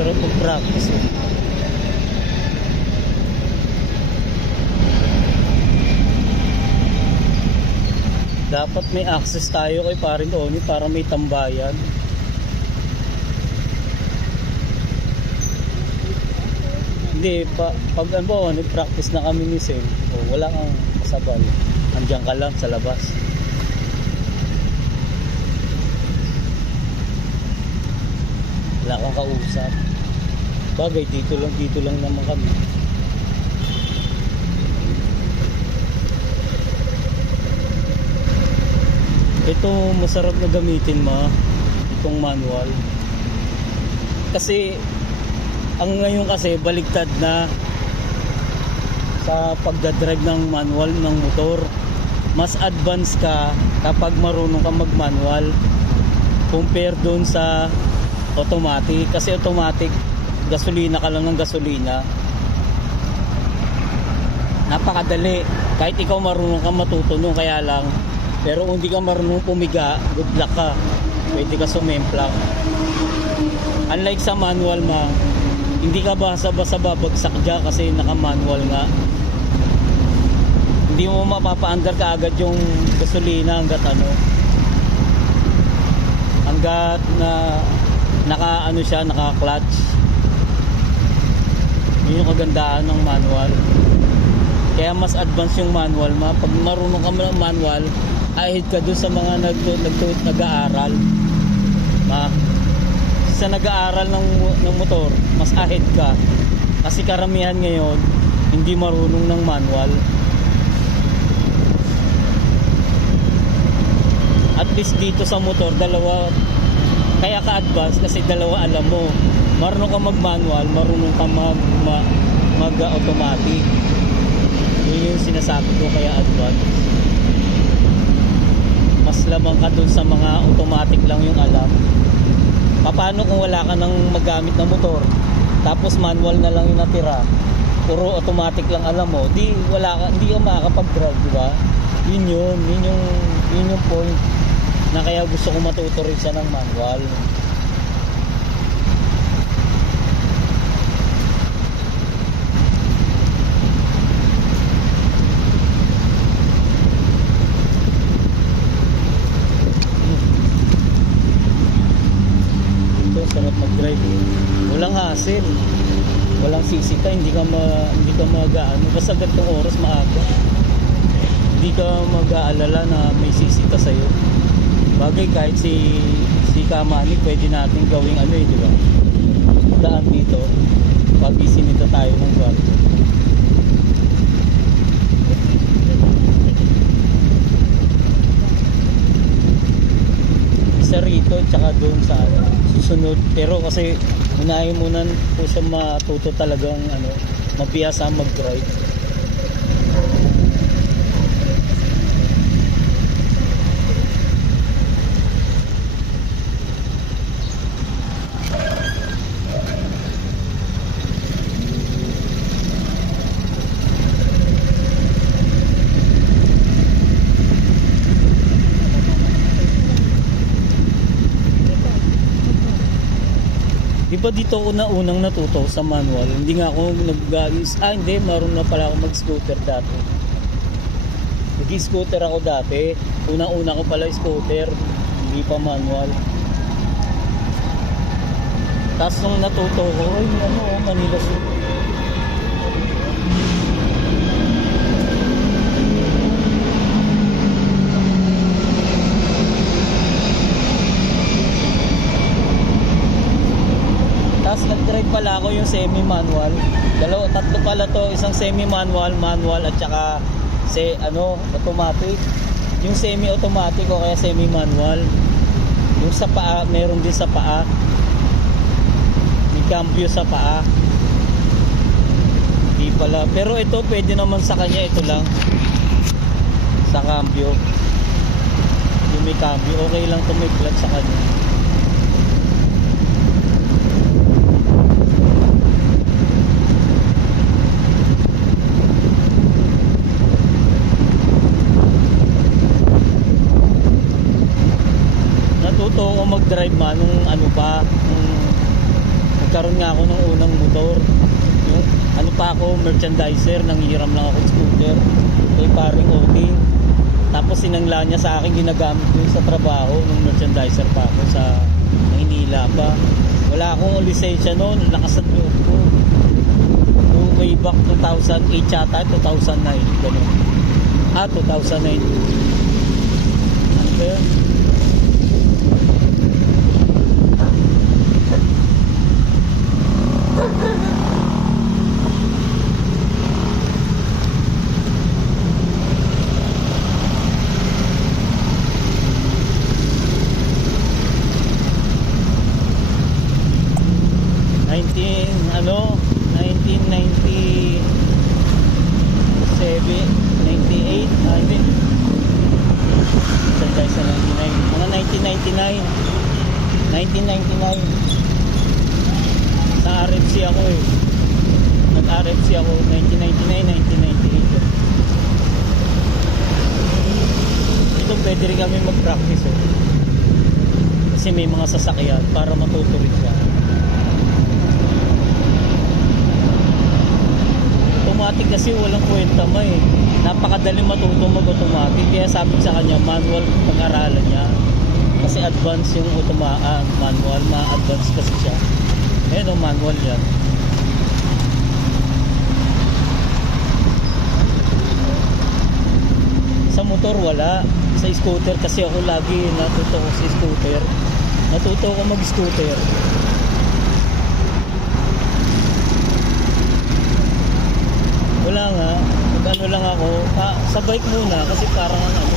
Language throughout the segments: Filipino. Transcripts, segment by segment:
Sarap mag-practice. Dapat may access tayo kay Parin Oni para may tambayan. Hindi, pag ano, nag-practice na kami ni Sen, wala kang kasabay. Andiyan ka lang sa labas. Wala kang kausap. Bagay, dito lang naman kami. Ito masarap na gamitin itong manual. Kasi ang ngayon kasi baligtad na sa pagdadrive ng manual ng motor. Mas advance ka kapag marunong ka mag-manual compare doon sa automatic. Kasi automatic, gasolina ka lang ng gasolina. Napakadali. Kahit ikaw marunong ka matutuno, kaya lang pero kung hindi ka marunong pumiga, good luck ka. Pwede ka sumemplang. Unlike sa manual hindi ka basa-basa babagsak dyan kasi naka-manual nga. Hindi mo mapapaandar ka agad yung gasolina hanggat na naka-clutch. Yun yung kagandahan ng manual. Kaya mas advance yung manual pag marunong ka ng manual, ahead ka doon sa mga nag-aaral. Sa nag-aaral ng motor, mas ahead ka. Kasi karamihan ngayon, hindi marunong ng manual. At least dito sa motor, dalawa, kaya ka-advance kasi dalawa alam mo. Marunong ka mag-manual, marunong ka mag-automatic. Yun yung sinasabi ko, kaya advance. Mas lamang ka dun sa mga automatic lang yung alam. Paano kung wala ka nang magamit na motor, tapos manual na lang yung natira, puro automatic lang alam mo, hindi ka makakapag-drive, di ba? Yun yung point na kaya gusto ko matuto rin siya ng manual. Sarap mag-drive. Walang hassle, walang sisita, hindi ka mag-aano basta ganitong oras maaga. Hindi ka mag-aalala na may sisita sa'yo. Bagay kahit si Kamani pwede natin gawing di ba? Daan dito pag isinita tayo ng kwarto. Isa rito tsaka doon sa susunod, pero kasi unahin muna po siya matuto talagang mapiyasa mag-drive. Di ba dito ako unang natuto sa manual? Hindi nga ako hindi, marunong na pala ako mag-scooter dati. Nag-scooter ako dati. Unang-una ko pala scooter, hindi pa manual. Tapos nung natuto ko, Manila City. Tapos nag-drive pala ako yung semi-manual. Tatlo pala to, isang semi-manual, manual at saka automatic. Yung semi-automatic o kaya semi-manual. Yung sa paa, meron din sa paa. May cambio sa paa. Di pala. Pero ito pwede naman sa kanya, ito lang. Sa cambio. Yung may cambio, okay lang ito, may clutch sa kanya. Natuto ako mag-drive nung nagkaroon nga ako ng unang motor. Yung, ano pa ako, merchandiser, nanghiram lang ako scooter kay paring Oding. Tapos sinangla niya sa akin, ginagamit ko sa trabaho nung merchandiser pa ako sa Maynila pa. Wala akong lisensya noon, lakas ang loob ko. Noong way back 2008 yata, 2009, ganun. 2009. Ano ba yun? Ano, 1997, 98, I mean, saan tayo sa 99? Mga 1999. Sa RFC ako eh. Nag-RFC ako 1999, 1998. Ito pwede rin kami mag-practice eh. Kasi may mga sasakyan para matutuloy ka. Automatic kasi walang kwenta mo eh. Napakadali matuto mag-automatic. Kaya sabi sa kanya, manual pag-aralan niya. Kasi advance yung manual, ma-advance kasi siya. Ayan o, manual yan. Sa motor wala. Sa scooter kasi ako lagi natuto ko sa scooter. Natuto ko mag-scooter. Wala nga, mag-ano lang ako, sa bike muna kasi parang ano.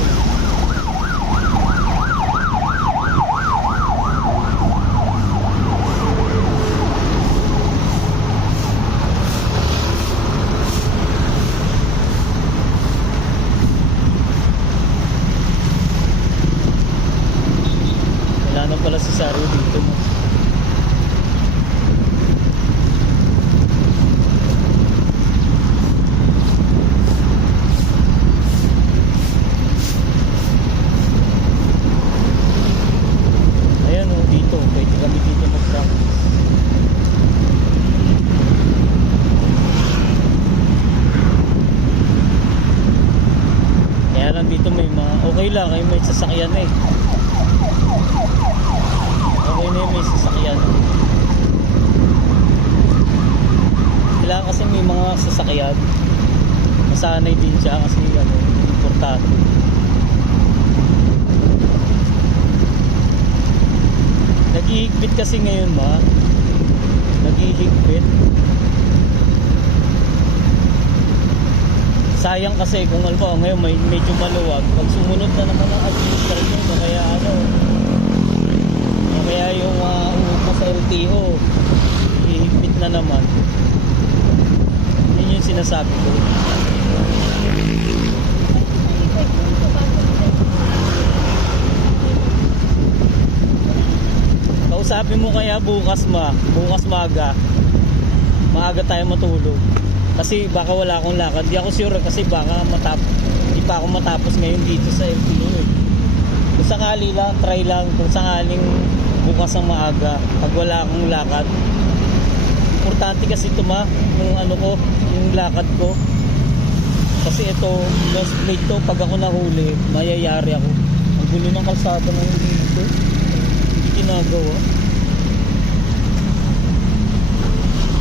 Wala na pala si Saru dito. Pwede kami dito mag-practice. Kaya lang dito may mga okay lang, ay may sasakyan eh. Okay na may sasakyan. Kailangan kasi may mga sasakyan. Masanay din siya kasi ano, importante. Nag-ihigpit kasi ngayon nag-ihigpit. Sayang kasi kung ano ngayon medyo maluwag. Pag sumunod na naman ang administration o kaya ano, kaya yung uupo sa LTO, ihigpit na naman. Yun yung sinasabi ko. Kausapin mo kaya bukas maaga tayo matulog. Kasi baka wala akong lakad. Di ako sure kasi baka di pa ako matapos ngayon dito sa LTO eh. Kung sakali lang, try lang kung sakaling bukas ang maaga pag wala akong lakad. Importante kasi ito yung ano ko, yung lakad ko. Kasi ito, last plate to, pag ako nahuli, mayayari ako. Ang gulo ng kalsada ngayon dito. Hindi ginagawa.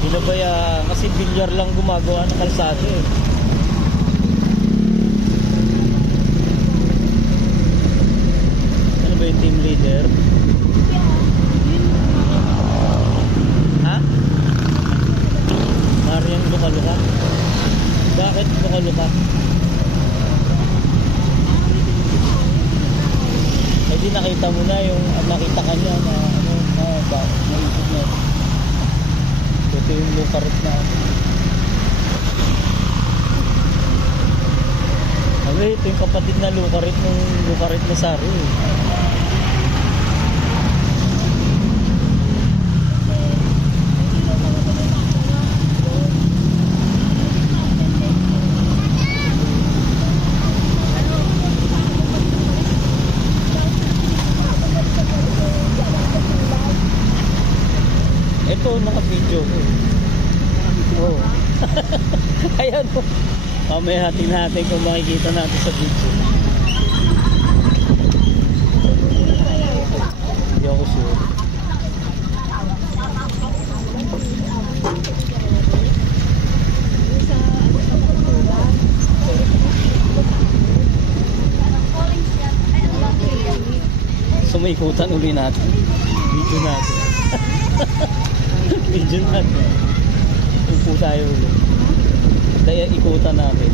Binabaya kasi bilyar lang gumagawa ng kalsada eh. Ano ba yung team leader? Ha? Marian luka-luka? Bakit luka-luka? Eh di nakita mo na yung nakita kanya na ano naisip niya. Ito yung lukarit na ito yung kapatid na lukarit ng lukarit na Saru eh. Ito, naka-video ko. Oo. Ayan po. Mamaya natin kung makikita natin sa video. Hindi ako sure. Sumikutan uli natin. Video natin. Video natin. Upo tayo ulit. Kaya ikutan natin.